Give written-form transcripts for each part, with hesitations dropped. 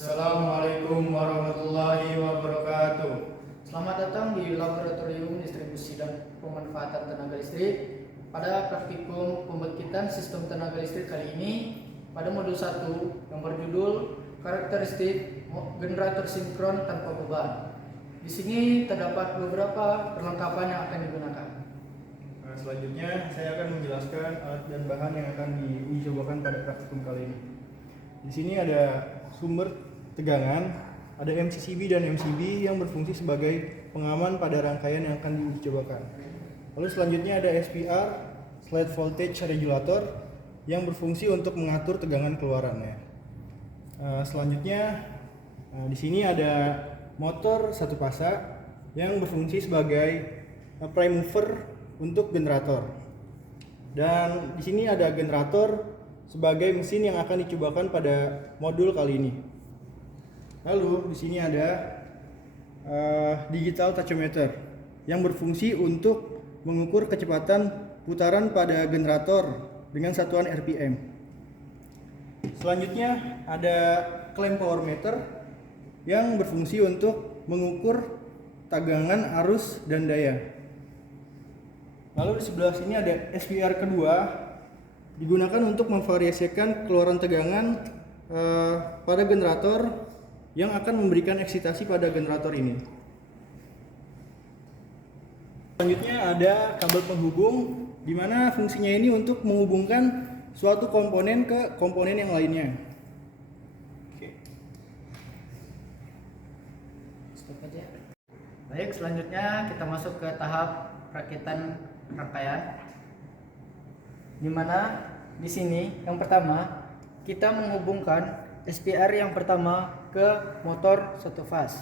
Assalamualaikum warahmatullahi wabarakatuh. Selamat datang di Laboratorium Distribusi dan Pemanfaatan Tenaga Listrik. Pada praktikum pembangkitan sistem tenaga listrik kali ini, pada modul 1 yang berjudul karakteristik generator sinkron tanpa beban. Di sini terdapat beberapa perlengkapan yang akan digunakan. Selanjutnya saya akan menjelaskan alat dan bahan yang akan diuji cobakan pada praktikum kali ini. Di sini ada sumber tegangan, ada MCCB dan MCB yang berfungsi sebagai pengaman pada rangkaian yang akan diuji cobakan. Lalu selanjutnya ada SPR, slide voltage regulator, yang berfungsi untuk mengatur tegangan keluarannya. Selanjutnya di sini ada motor satu fasa yang berfungsi sebagai prime mover untuk generator. Dan di sini ada generator sebagai mesin yang akan dicobakan pada modul kali ini. Lalu di sini ada digital tachometer yang berfungsi untuk mengukur kecepatan putaran pada generator dengan satuan RPM. Selanjutnya ada clamp power meter yang berfungsi untuk mengukur tegangan arus dan daya. Lalu di sebelah sini ada SPR kedua, digunakan untuk memvariasikan keluaran tegangan pada generator yang akan memberikan eksitasi pada generator ini. Selanjutnya ada kabel penghubung, di mana fungsinya ini untuk menghubungkan suatu komponen ke komponen yang lainnya. Stop aja. Baik, selanjutnya kita masuk ke tahap perakitan rangkaian. Di mana di sini yang pertama kita menghubungkan SPR yang pertama ke motor satu fase.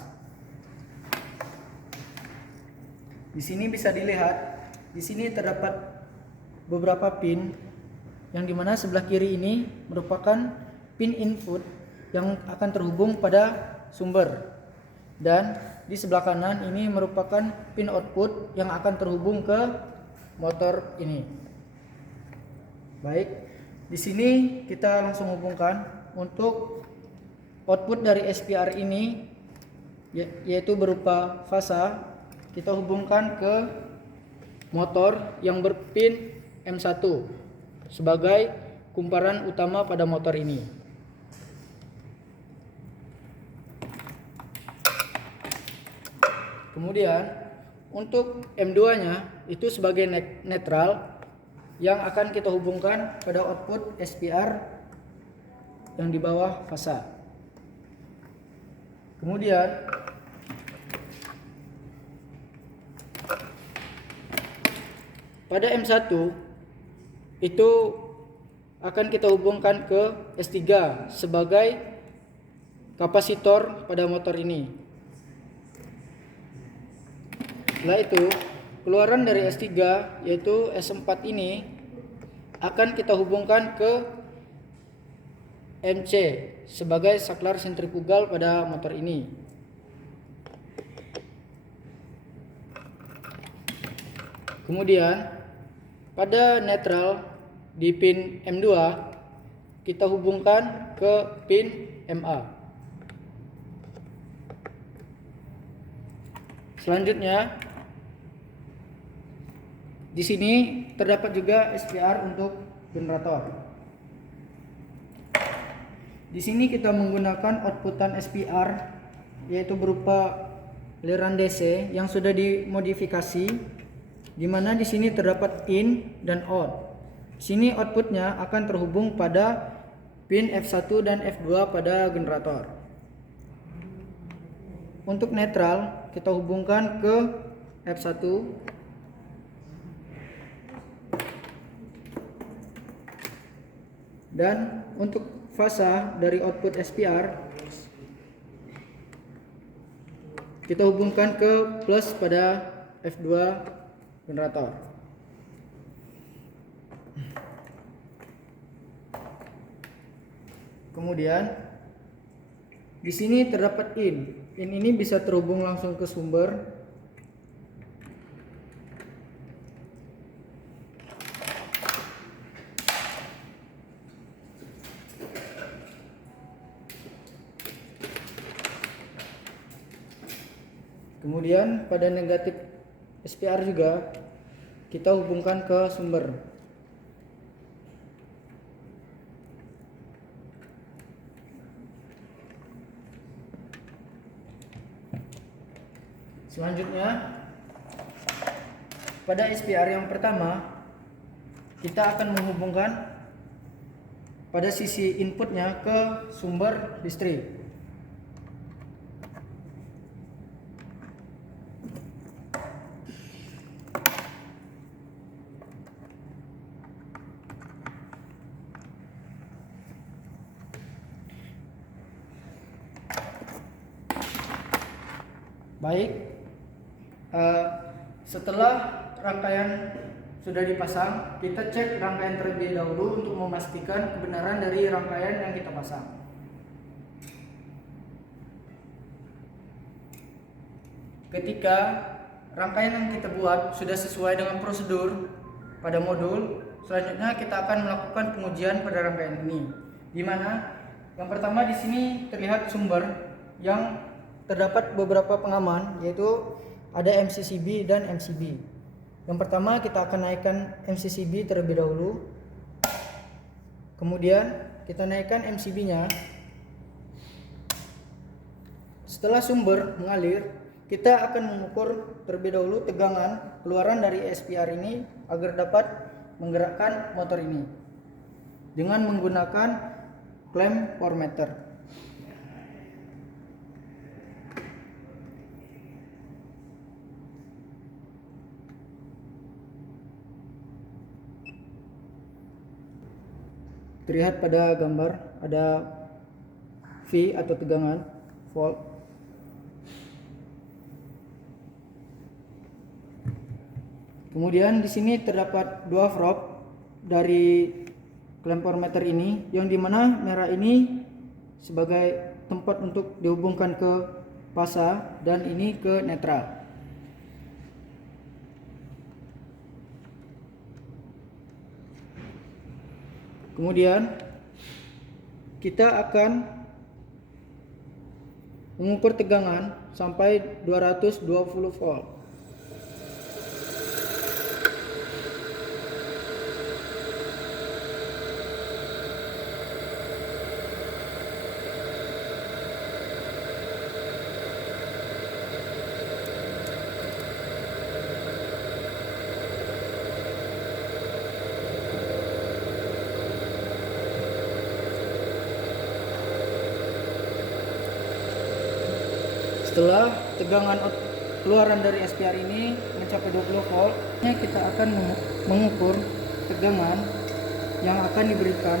Di sini bisa dilihat, di sini terdapat beberapa pin yang dimana sebelah kiri ini merupakan pin input yang akan terhubung pada sumber, dan di sebelah kanan ini merupakan pin output yang akan terhubung ke motor ini. Baik, di sini kita langsung hubungkan untuk output dari SPR ini, yaitu berupa fasa. Kita hubungkan ke motor yang berpin M1 sebagai kumparan utama pada motor ini. Kemudian untuk M2-nya itu sebagai netral yang akan kita hubungkan pada output SPR yang di bawah fasa. Kemudian pada M1 itu akan kita hubungkan ke S3 sebagai kapasitor pada motor ini. Setelah itu, keluaran dari S3 yaitu S4 ini akan kita hubungkan ke MC sebagai saklar sentrifugal pada motor ini. Kemudian pada netral di pin M2 kita hubungkan ke pin MA. Selanjutnya di sini terdapat juga SPR untuk generator. Di sini kita menggunakan outputan SPR yaitu berupa aliran DC yang sudah dimodifikasi, di mana di sini terdapat in dan out. Di sini outputnya akan terhubung pada pin F1 dan F2 pada generator. Untuk netral kita hubungkan ke F1. Dan untuk fasa dari output SPR kita hubungkan ke plus pada F2 generator. Kemudian di sini terdapat in. In ini bisa terhubung langsung ke sumber. Kemudian pada negatif SPR juga kita hubungkan ke sumber. Selanjutnya pada SPR yang pertama kita akan menghubungkan pada sisi inputnya ke sumber listrik. Baik, setelah rangkaian sudah dipasang, kita cek rangkaian terlebih dahulu untuk memastikan kebenaran dari rangkaian yang kita pasang. Ketika rangkaian yang kita buat sudah sesuai dengan prosedur pada modul, selanjutnya kita akan melakukan pengujian pada rangkaian ini. Di mana yang pertama di sini terlihat sumber yang terdapat beberapa pengaman, yaitu ada MCCB dan MCB. Yang pertama kita akan naikkan MCCB terlebih dahulu. Kemudian kita naikkan MCB-nya. Setelah sumber mengalir, kita akan mengukur terlebih dahulu tegangan keluaran dari SPR ini agar dapat menggerakkan motor ini dengan menggunakan klem power meter. Terlihat pada gambar ada V atau tegangan volt. Kemudian di sini terdapat dua probe dari klem power meter ini, yang dimana merah ini sebagai tempat untuk dihubungkan ke fasa dan ini ke netral. Kemudian kita akan mengukur tegangan sampai 220 volt. Setelah tegangan keluaran dari SPR ini mencapai 20 volt, kita akan mengukur tegangan yang akan diberikan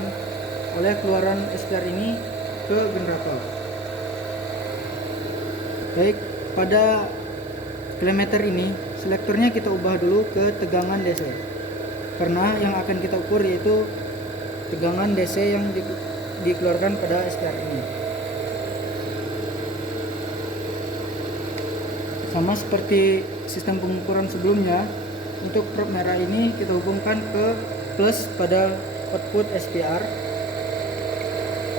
oleh keluaran SPR ini ke generator. Baik, pada kilometer ini selektornya kita ubah dulu ke tegangan DC, karena yang akan kita ukur yaitu tegangan DC yang dikeluarkan pada SPR ini. Sama seperti sistem pengukuran sebelumnya, untuk probe merah ini kita hubungkan ke plus pada output SPR,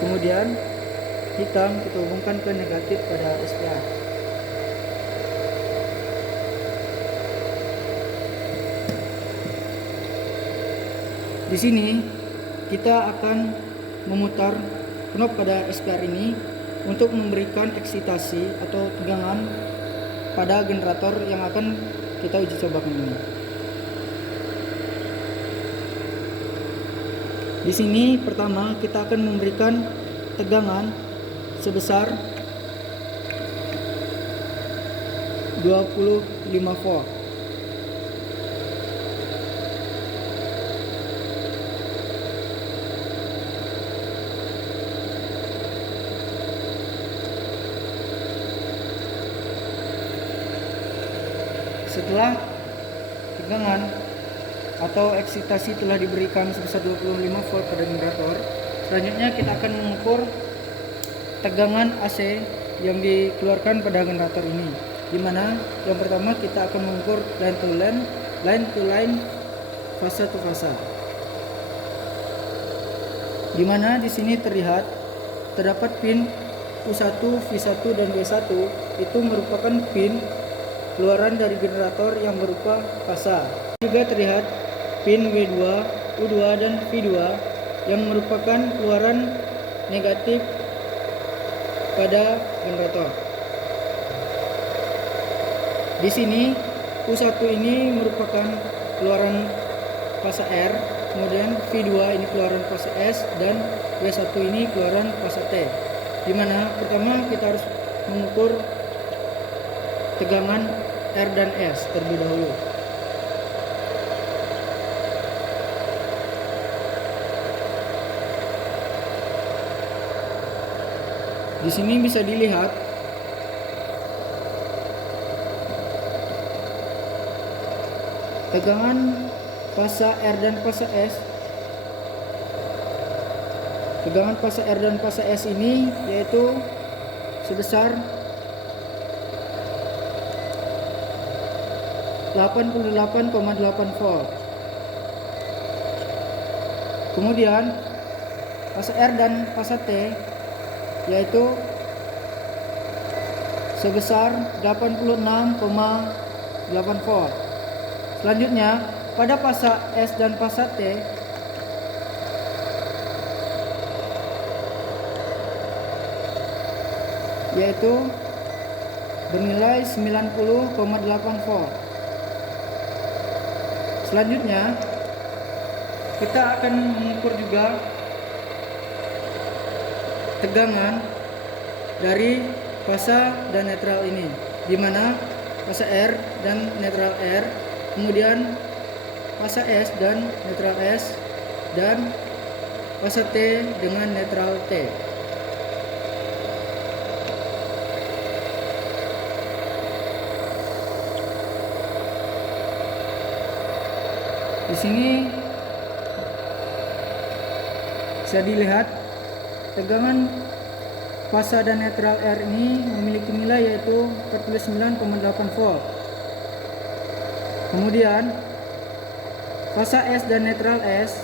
kemudian hitam kita hubungkan ke negatif pada SPR. Di sini kita akan memutar knob pada SPR ini untuk memberikan eksitasi atau tegangan pada generator yang akan kita uji cobakan ini. Di sini pertama kita akan memberikan tegangan sebesar 25 volt. Setelah tegangan atau eksitasi telah diberikan sebesar 25 volt pada generator, selanjutnya kita akan mengukur tegangan AC yang dikeluarkan pada generator ini, di mana yang pertama kita akan mengukur line to line, fasa to fasa. Di mana di sini terlihat terdapat pin U1, V1 dan W1 itu merupakan pin keluaran dari generator yang berupa fasa. Juga terlihat pin W2, U2 dan V2 yang merupakan keluaran negatif pada generator. Di sini U1 ini merupakan keluaran fasa R, kemudian V2 ini keluaran fasa S, dan W1 ini keluaran fasa T. Dimana pertama kita harus mengukur tegangan R dan S terlebih dahulu. Di sini bisa dilihat tegangan fasa R dan fasa S. Tegangan fasa R dan fasa S ini yaitu sebesar 88,8 volt. Kemudian fasa R dan fasa T yaitu sebesar 86,8 volt. Selanjutnya pada fasa S dan fasa T yaitu bernilai 90,8 volt. Selanjutnya kita akan mengukur juga tegangan dari fasa dan netral ini, di mana fasa R dan netral R, kemudian fasa S dan netral S, dan fasa T dengan netral T. Di sini bisa dilihat tegangan fasa dan netral R ini memiliki nilai yaitu 49,8 volt. Kemudian fasa S dan netral S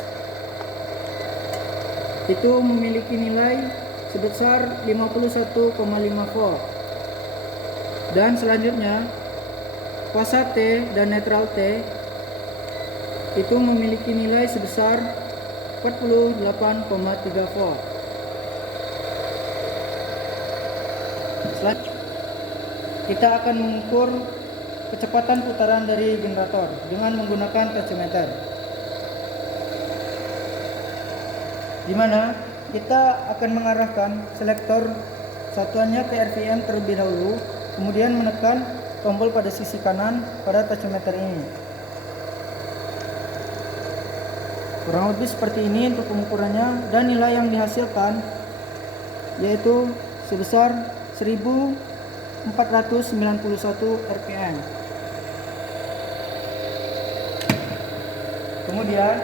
itu memiliki nilai sebesar 51,5 volt. Dan selanjutnya fasa T dan netral T itu memiliki nilai sebesar 48,3 volt. Selanjutnya kita akan mengukur kecepatan putaran dari generator dengan menggunakan tensiometer, di mana kita akan mengarahkan selektor satuannya ke RPM terlebih dahulu, kemudian menekan tombol pada sisi kanan pada tensiometer ini. Kurang lebih seperti ini untuk pengukurannya, dan nilai yang dihasilkan yaitu sebesar 1491 rpm. Kemudian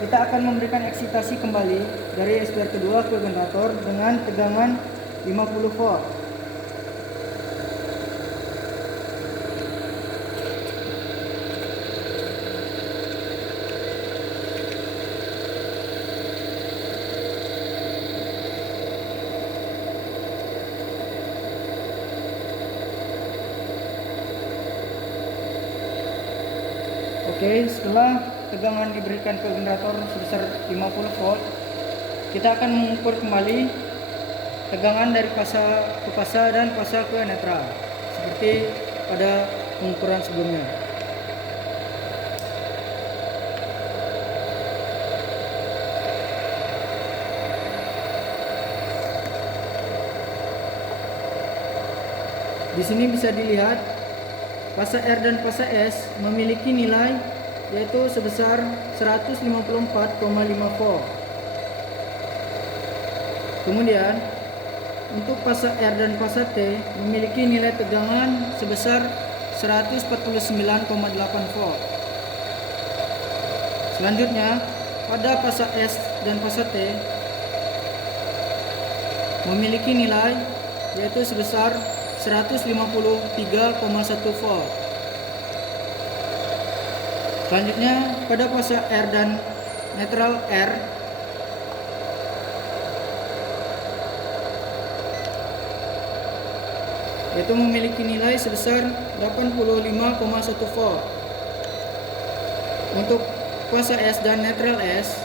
kita akan memberikan eksitasi kembali dari SPR kedua ke generator dengan tegangan 50 volt. Oke, setelah tegangan diberikan ke generator sebesar 50 volt, kita akan mengukur kembali tegangan dari fasa ke fasa dan fasa ke netral, seperti pada pengukuran sebelumnya. Di sini bisa dilihat fasa R dan fasa S memiliki nilai yaitu sebesar 154,5 volt. Kemudian untuk fasa R dan fasa T memiliki nilai tegangan sebesar 149,8 volt. Selanjutnya pada fasa S dan fasa T memiliki nilai yaitu sebesar 153,1 volt. Selanjutnya pada fasa R dan netral R yaitu memiliki nilai sebesar 85,1 volt. Untuk fasa S dan netral S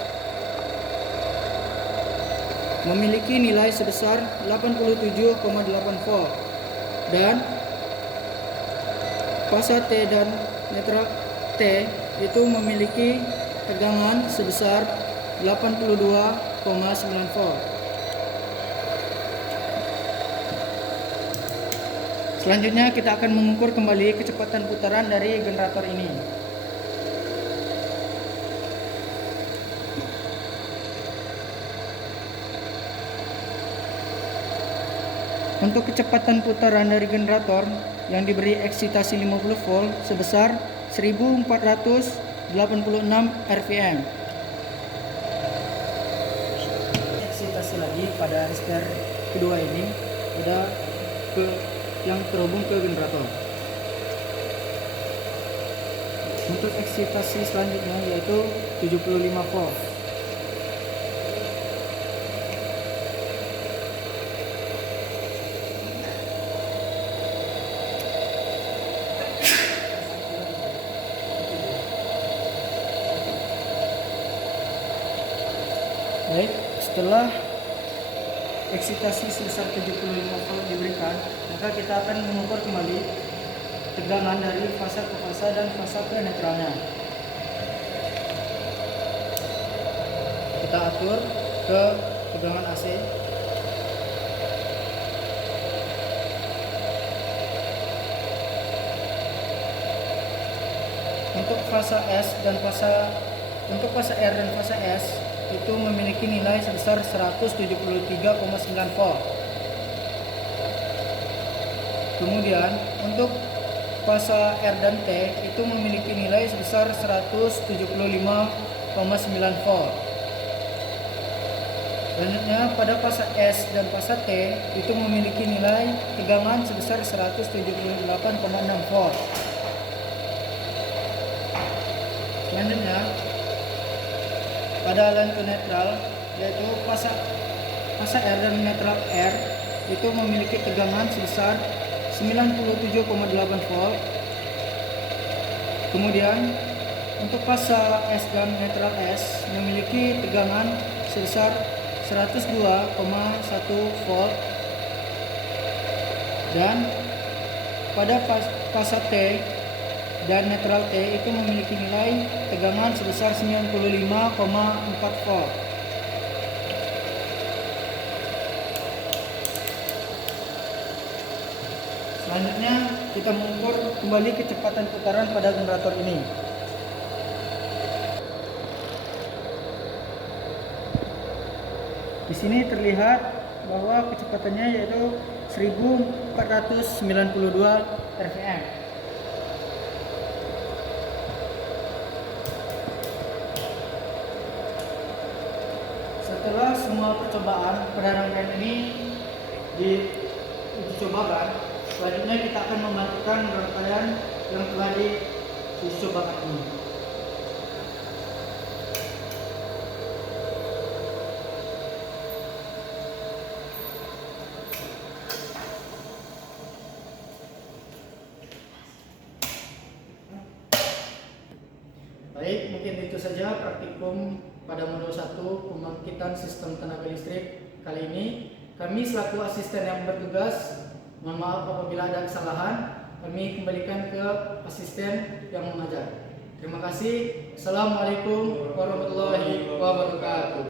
memiliki nilai sebesar 87,8 volt, dan fasa T dan netral T itu memiliki tegangan sebesar 82,9 volt. Selanjutnya kita akan mengukur kembali kecepatan putaran dari generator ini. Untuk kecepatan putaran dari generator yang diberi eksitasi 50 volt sebesar 1486 rpm. Eksitasi lagi pada SPR kedua ini ada yang terhubung ke generator. Untuk eksitasi selanjutnya yaitu 75 volt. Baik, setelah eksitasi sebesar 75 volt diberikan, maka kita akan mengukur kembali tegangan dari fasa ke fasa dan fasa ke netralnya. Kita atur ke tegangan AC. Untuk fasa S dan fasa R dan fasa S itu memiliki nilai sebesar 173,9 volt. Kemudian untuk fasa R dan T itu memiliki nilai sebesar 175,9 volt. Selanjutnya pada fasa S dan fasa T itu memiliki nilai tegangan sebesar 178,6 volt. Selanjutnya pada line to netral, yaitu fasa R dan netral R itu memiliki tegangan sebesar 97,8 volt. Kemudian untuk fasa S dan netral S memiliki tegangan sebesar 102,1 volt, dan pada fasa T dan netral T itu memiliki nilai tegangan sebesar 95,4 volt. Selanjutnya kita mengukur kembali kecepatan putaran pada generator ini. Di sini terlihat bahwa kecepatannya yaitu 1492 rpm. Setelah semua percobaan pada rangkaian ini dicobakan, selanjutnya kita akan mematikan rangkaian yang telah dicobakan ini. Baik, mungkin itu saja praktikum pada modul 1 pembangkitan sistem tenaga listrik kali ini. Kami selaku asisten yang bertugas, mohon maaf apabila ada kesalahan. Kami kembalikan ke asisten yang mengajar. Terima kasih. Assalamualaikum warahmatullahi wabarakatuh.